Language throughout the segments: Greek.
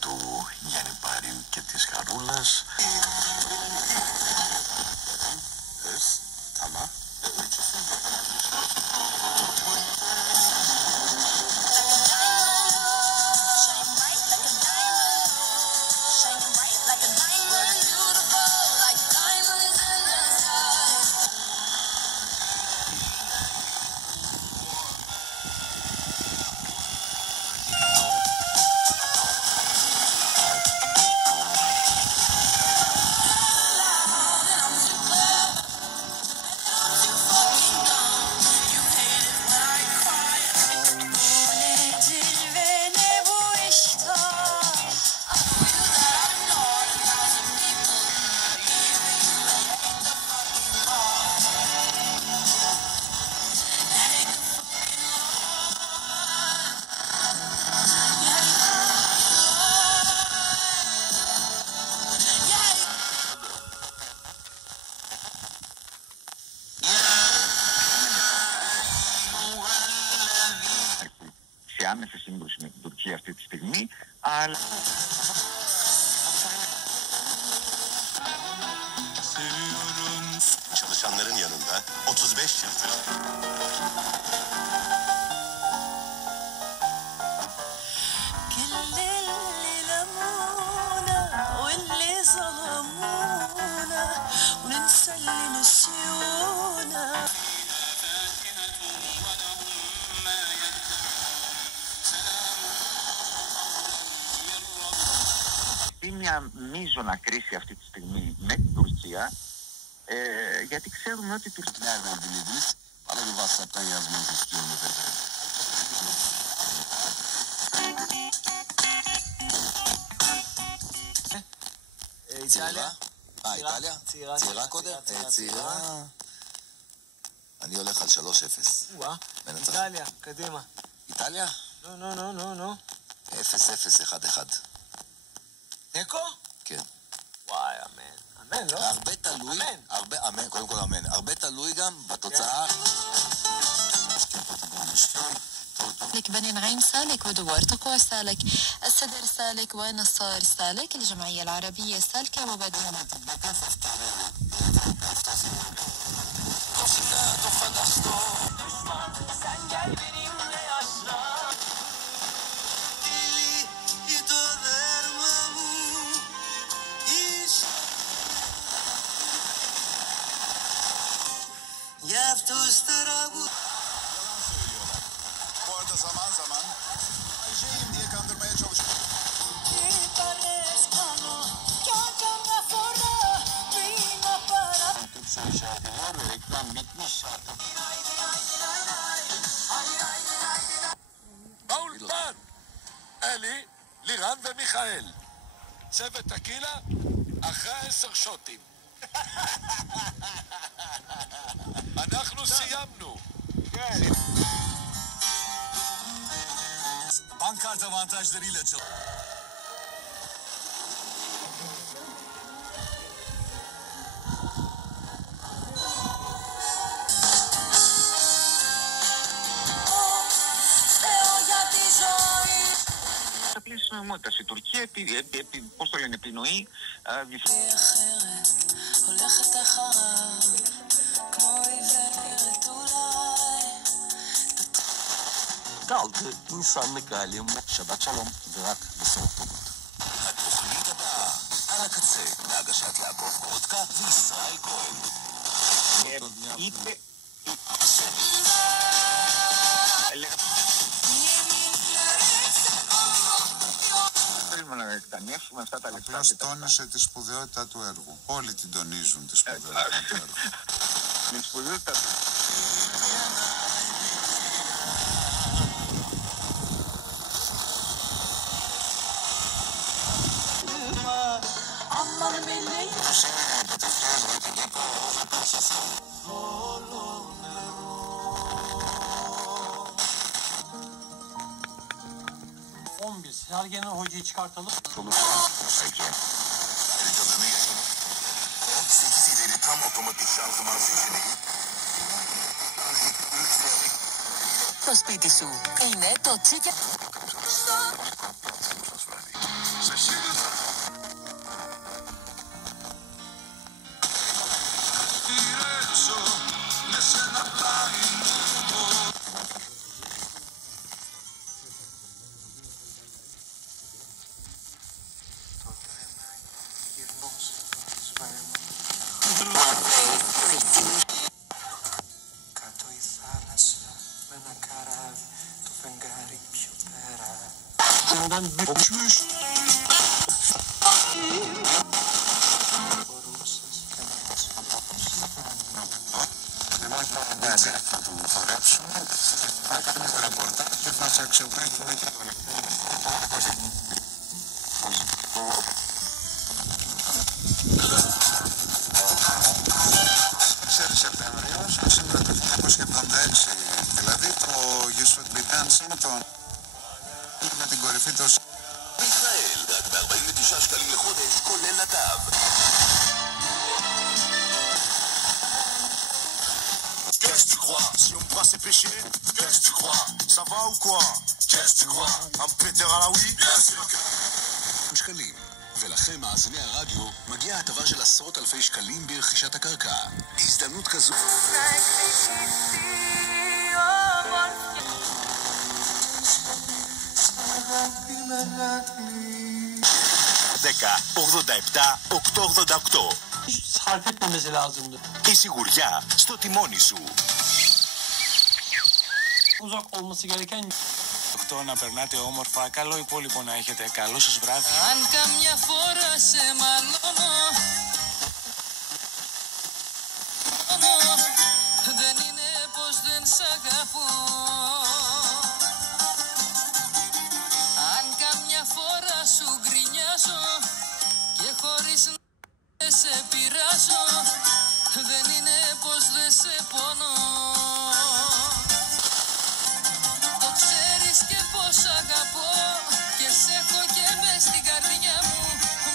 του Γιάννη Πάριου και της Χαρούλας. Tamam. Σε άμεση σύγκρουση με την Τουρκία αυτή τη στιγμή, αλλά... Çalışanların yanında 35 yıldır. Είναι μια μείζωνα κρίση αυτή τη στιγμή με την Τουρκία, γιατί ξέρουμε ότι η Τουρκία δεν bildiğiniz bana bir WhatsApp'tan yazmanızı istiyorum efendim. איטליה? איטליה? צעירה קודם? צעירה. אני הולך על 3-0. איטליה, קדימה. איטליה? נו. 0-0, 1-1. תיקו? כן. וואי, אמן. אמן, לא? הרבה תלוי, אמן, קודם כל אמן. הרבה תלוי גם בתוצאה. لك بني نعيم سالك ودوار تقوى سالك السدر سالك ونصار سالك الجمعية العربية سالكة وبدأنا Bu arada zaman zaman Ayşe'yim diye kandırmaya çalışıyor. Türkçe işareti var ve reklam bitmiş artık. באולפן אלי, לירן ומיכאל. צוות טקילה אחרי 10 שוטים. אנחנו סיימנו. Bankart avantajlarıyla çalışıyor. Απλής νομιμότητας. Η Τουρκία, πώς το λένε, επινοεί kaldı insanlık halim. שבת שלום ורק בסוף טובות. התוכנית הבאה, על הקצה, להגשת יעקב גורדקה וישראל כהן. Απλώς τόνισε τη σπουδαιότητα του έργου. Όλοι την τονίζουν τη σπουδαιότητα του έργου. Τη σπουδαιότητα του Solo Hadi gene hocayı çıkartalım. Peki. Ayrıcalığını yaşamak. 8 ileri tam otomatik şanzıman seçeneği. Το σπίτι σου είναι το Chicken. Κάτω η θάλασσα με ένα καράβι, το φεγγάρι πιο πέρα. Düşmüş. Μπορούσες και να έτσι Θα τον φορέψουμε, θα κάνουμε το ρεπορτάζ και θα σε αξιοποιήσουμε και το Σεπτεμβρίου, σήμερα το 1976, δηλαδή το You Should Be Dancing, με την κορυφή του ישראל, רק ב-49 שקלים לחודש, כולל נתב. Qu'est-ce que tu crois? Si on me brasse c'est péché? Qu'est-ce que tu crois? Ça va ou quoi? Qu'est-ce que tu crois? Un péter à la oui? Bien sûr que... שקלים. ולכם, מאזיני הרדיו, מגיעה הטבה של עשרות אלפי שקלים ברכישת הקרקע. הזדמנות כזו. 888. Sarf etmemesi lazımdı. Η σιγουριά στο τιμόνι σου. Uzak olması gereken... Να περνάτε όμορφα. Καλό υπόλοιπο να έχετε. Καλό σας βράδυ. Αν καμιά φορά σε μαλώνω, δεν είναι πως δεν σ' αγαπώ. Αν καμιά φορά σου γκρινιάζω και χωρίς να σε πειράζω, δεν είναι πως δεν σε πονώ. Το ξέρεις και πως αγαπώ και σ' έχω και μες στην καρδιά μου.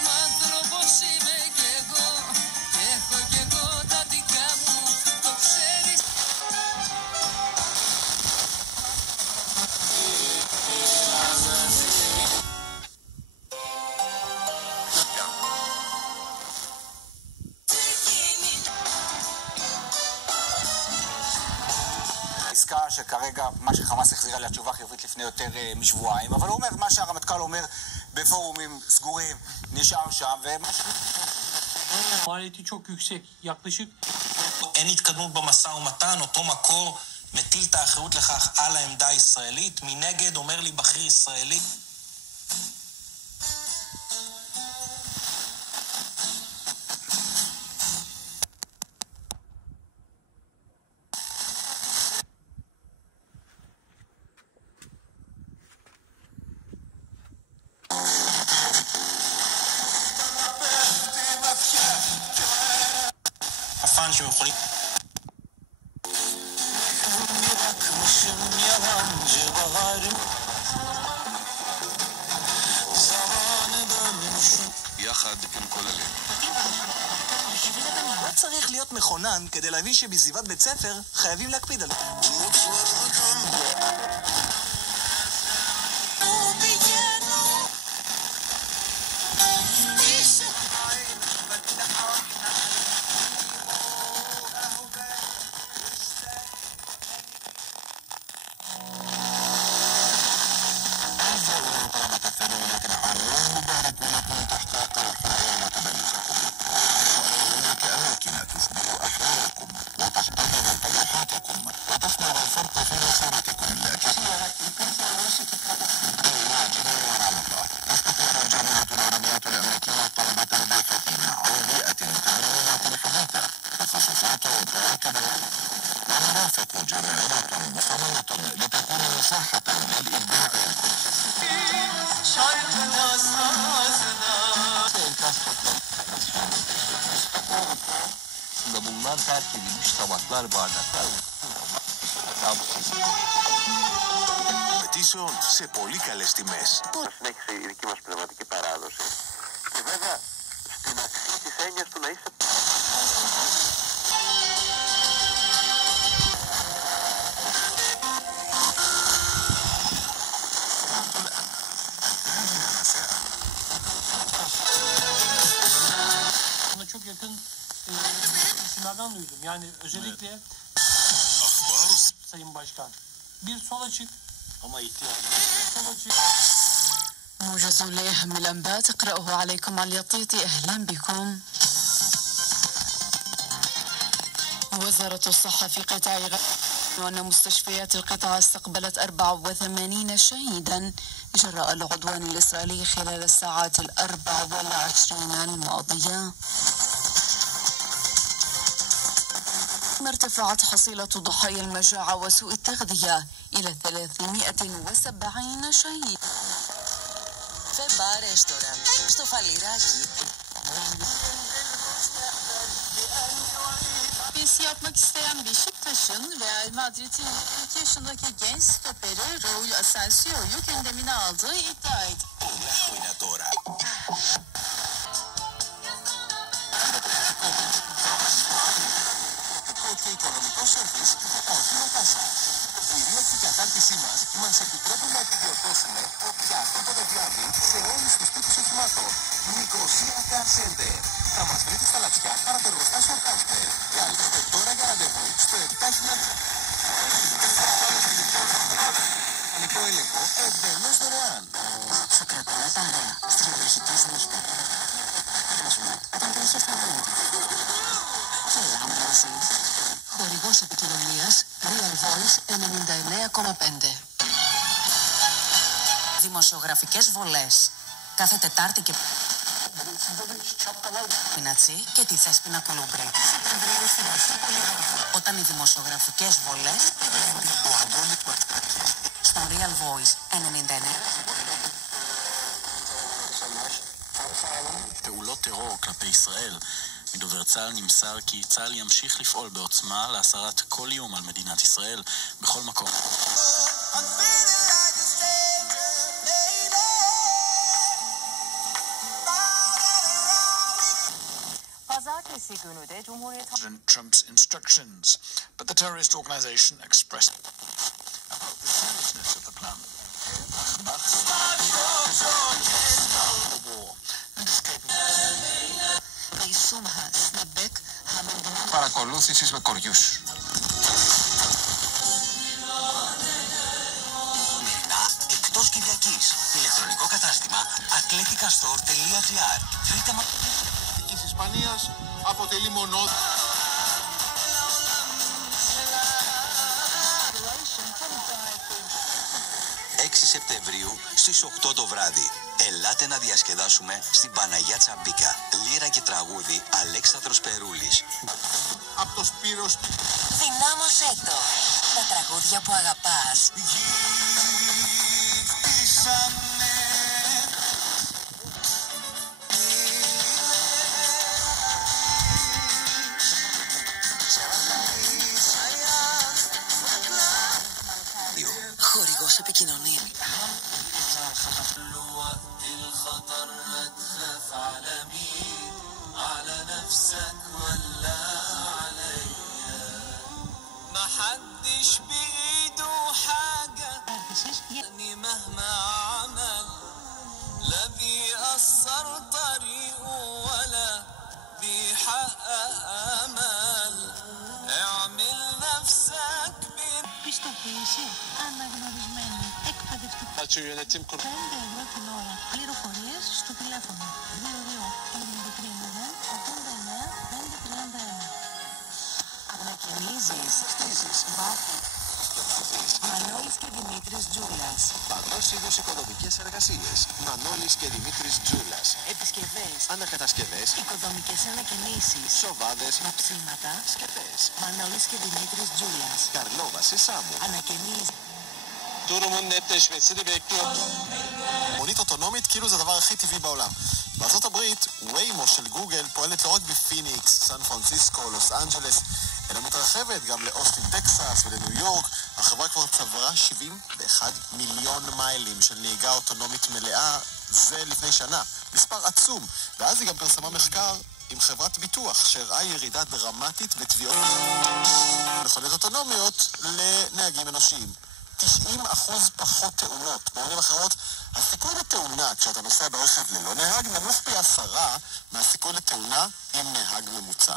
Μα άνθρωπος είμαι κι εγώ και έχω κι εγώ τα δικά μου. Το ξέρεις. עסקה שכרגע מה שחמאס החזירה לה תשובה חיובית לפני יותר משבועיים, אבל הוא אומר מה שהרמטכ"ל אומר בפורומים סגורים נשאר שם Maliyeti çok yüksek. Yaklaşık... אין התקדמות במשא ומתן, אותו מקור מטיל את האחריות לכך על העמדה הישראלית. מנגד אומר לי בכיר ישראלי הפאן שיכולים יחד עם כל הלב. לא צריך להיות מכונן כדי להבין שבסביבת בית ספר חייבים להקפיד עליו. Bunlar terk edilmiş tabaklar, bardaklar. τοποθετήσεων σε πολύ καλές τιμές. Συνέχισε η δική μας πνευματική παράδοση. Και βέβαια στην αξία της έννοιας του να είσαι... Buna çok yakın isimlerden duydum. Yani özellikle Sayın Başkan. Bir sol açık. Ama ihtiyacı Sol açık. موجز لأهم الأنباء تقرأه عليكم علي الطيطي. أهلا بكم. وزارة الصحة في قطاع غزة وأن مستشفيات القطاع استقبلت 84 شهيدا جراء العدوان الإسرائيلي خلال الساعات 24 الماضية. ارتفعت حصيلة ضحايا المجاعة وسوء التغذية إلى 370 شهيد. Φεμπά Ρέστοραν, στο Φαλιράκι. Piyesi yapmak isteyen Beşiktaş'ın Real Madrid'in 42 yaşındaki genç stoperi Raul Asensio'yu gündemine aldığı iddia edildi. Και οικονομικό σερβίς για τα οχήματά σας. Το πληρία και η κατάρτισή μας μας επιτρέπουν να επιδιορθώσουμε οποιαδήποτε βλάβη σε όλους τους τύπους οχημάτων. Μικροσία Car Center. Θα μας βρείτε στα Λατσιά παρά το εργοστάσιο Κάσπερ. Καλείστε τώρα για ραντεβού στο 7 Μηχανικό έλεγχο εντελώς δωρεάν. Σου κρατάμε παρέα στις βροχικές νύχτα. Φαντάζομαι, όταν δεν είσαι στα μάτια. Γελάμε μαζί. Χορηγός επικοινωνίας Real Voice 99,5. Δημοσιογραφικές βολές. Κάθε Τετάρτη και Πινατσί και τη Θέσποινα Κολούμπρη. Όταν οι δημοσιογραφικές βολές στο Real Voice 99. פעולות טרור כלפי ישראל. מדובר צה"ל נמסר כי צה"ל ימשיך לפעול בעוצמה להסרת כל איום על מדינת ישראל בכל מקום. President Trump's instructions, but the terrorist organization expressed about the seriousness of the plan. The war and escaping. Παρακολούθησης με κοριούς. Εκτός Κυριακής. Ηλεκτρονικό κατάστημα atleticastore.gr. Τρίτα της Ισπανίας αποτελεί μονόδι. 6 Σεπτεμβρίου στις 8 το βράδυ. Ελάτε να διασκεδάσουμε στην Παναγιά Τσαμπίκα. Λύρα και τραγούδι Αλέξανδρος Περούλης. Από το Σπύρος. Δυνάμωσέ το. Τα τραγούδια που αγαπάς. Χορηγός επικοινωνία. محدش بإيده حاجة يعني مهما عمل لا بيأثر طريقه ولا بيحقق أمل اعمل نفسك Πιστοποίηση αναγνωρισμένη εκπαιδευτική. Yönetim Kurulu. 5 ευρώ την ώρα. Πληροφορίες στο τηλέφωνο 22-93-0-89-531. Ανακαινίζεις, στήσεις, βάφεις. Μανώλης και Δημήτρης Τζούλας. Παγκός είδους οικονομικές εργασίες. Μανώλης και Δημήτρης Τζούλας. Επισκευές, Ανακατασκευές. οικοδομικές ανακαινήσεις, Σοβάδες. ραψίματα. Σκεπές. Manolis και Δημήτρης Τζούλας. Καρλόβαση Σάμου. Ανακαινίζει. Durumun netleşmesini bekliyor. מונית אוטונומית כאילו זה הדבר הכי טבעי בעולם. בארצות הברית, ויימו של גוגל פועלת לא רק בפיניקס, סן פרנסיסקו, לוס אנג'לס, אלא מתרחבת גם לאוסטין, טקסס ולניו יורק. החברה כבר צברה 71 מיליון מיילים של נהיגה אוטונומית מלאה, זה לפני שנה. מספר עצום. ואז היא גם פרסמה מחקר עם חברת ביטוח שהראה ירידה דרמטית בתביעות מכוניות אוטונומיות לנהגים אנושיים. 90% פחות תאונות. במילים אחרות, הסיכוי לתאונה כשאתה נוסע ברכב ללא נהג נמוך פי 10 מהסיכוי לתאונה עם נהג ממוצע.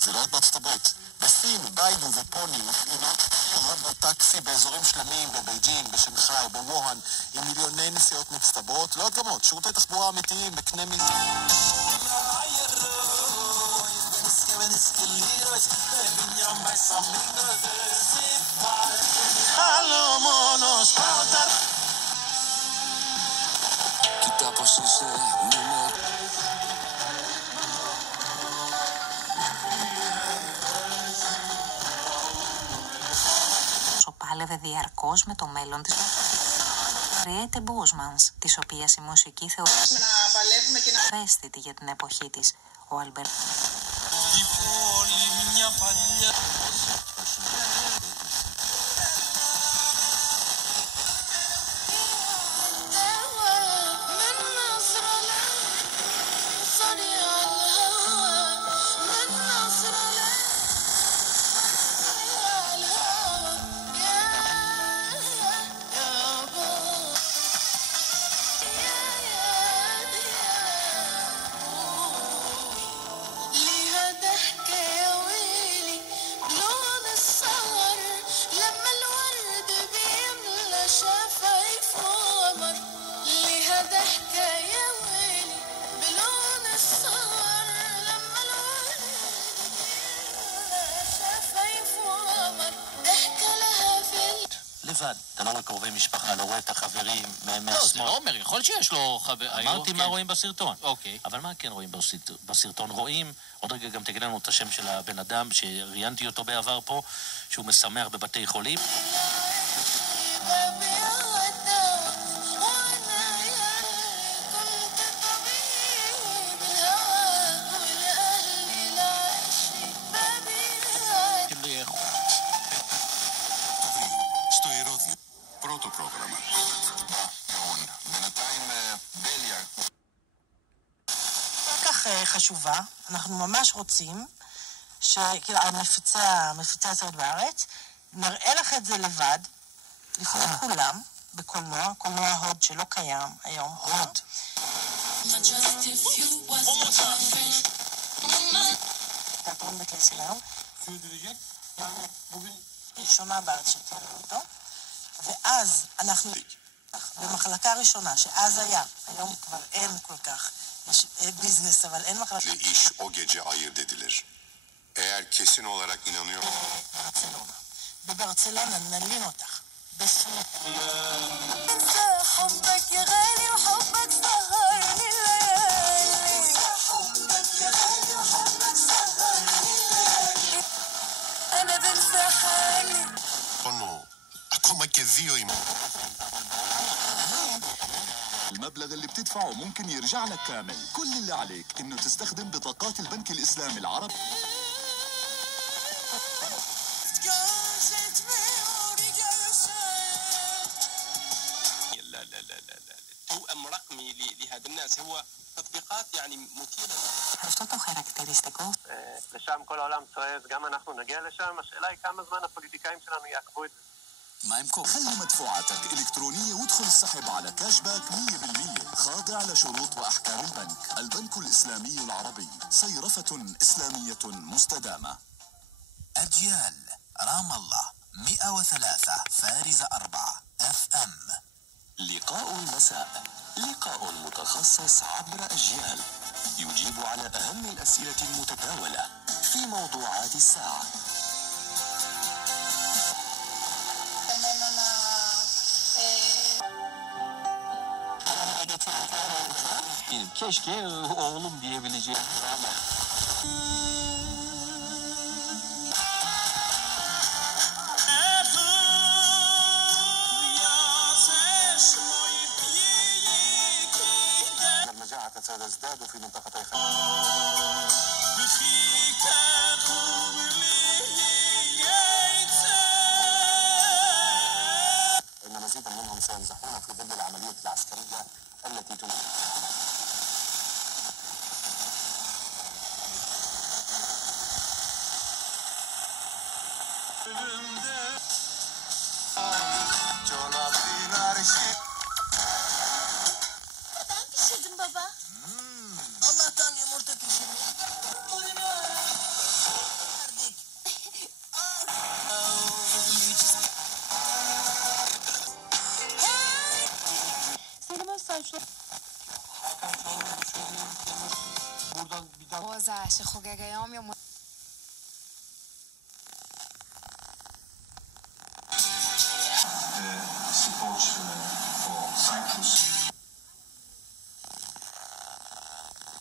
זה לא רק בארצות הברית. בסין, ביידו ופוני מפעילות רבות טקסי באזורים שלמים, בבייג'ין, בשנגחאי, בווהאן, עם מיליוני נסיעות מצטברות, לא הדגמות, שירותי תחבורה אמיתיים בקנה מידה. Πάλευε διαρκώς με το μέλλον της Ριέτε Μπούσμανς, της οποίας η μουσική θεωρείται ευαίσθητη για την εποχή της. Ο Αλμπερτ לבד, אתה לא רואה קרובי משפחה, לא רואה את החברים מהשמאל. לא, זה לא אומר, יכול שיש לו חבר... אמרתי מה רואים בסרטון. אוקיי. אבל מה כן רואים בסרטון? רואים, עוד רגע גם תגיד לנו את השם של הבן אדם שראיינתי אותו בעבר פה, שהוא משמח בבתי חולים. Πρώτο πρόγραμμα. בינתיים בליה. כל כך חשובה, אנחנו ממש רוצים שהמפיצה הזאת בארץ, נראה לך את זה לבד, לפני כולם, בקולנוע, קולנוע הוד שלא קיים היום, הוד. תיאטרון בית ליסל היום. ראשונה בארץ שתראה אותו. ואז אנחנו במחלקה ראשונה, שאז היה, היום כבר אין כל כך, יש ביזנס, אבל אין מחלקה. İş o gece ayırt edilir. Eğer kesin olarak inanıyor ברצלונה. בברצלונה נלין אותך. בסוף. حبك يا غالي وحبك سهرني الليالي حبك يا غالي وحبك سهرني الليالي أنا بنسى حالي Konu ακόμα και 2 ημέρες. المبلغ اللي بتدفعه ممكن يرجع لك كامل. كل اللي عليك انه تستخدم بطاقات البنك الاسلامي العربي. توأم رقمي لهذا الناس هو تطبيقات يعني مثيرة. Αυτό το χαρακτηριστικό לשם כל העולם צועד, גם אנחנו נגיע לשם, השאלה היא כמה זמן הפוליטיקאים שלנו יעקבו את זה. مايمكو خلي مدفوعاتك إلكترونية وادخل السحب على كاش باك 100% خاضع لشروط وأحكام البنك. البنك الإسلامي العربي، صيرفة إسلامية مستدامة. أجيال رام الله 103 فارز 4 FM. لقاء المساء، لقاء متخصص عبر أجيال يجيب على أهم الأسئلة المتداولة في موضوعات الساعة. Keşke oğlum diyebileceğim. المجاعة ستزداد في منطقتي سينزحون في ظل العملية العسكرية التي تنفذ. Neden pişirdin baba? Allah'tan yumurta pişirmiş. Selim Öztürk şu... buradan bir daha... وزع شيخ خجاج يوم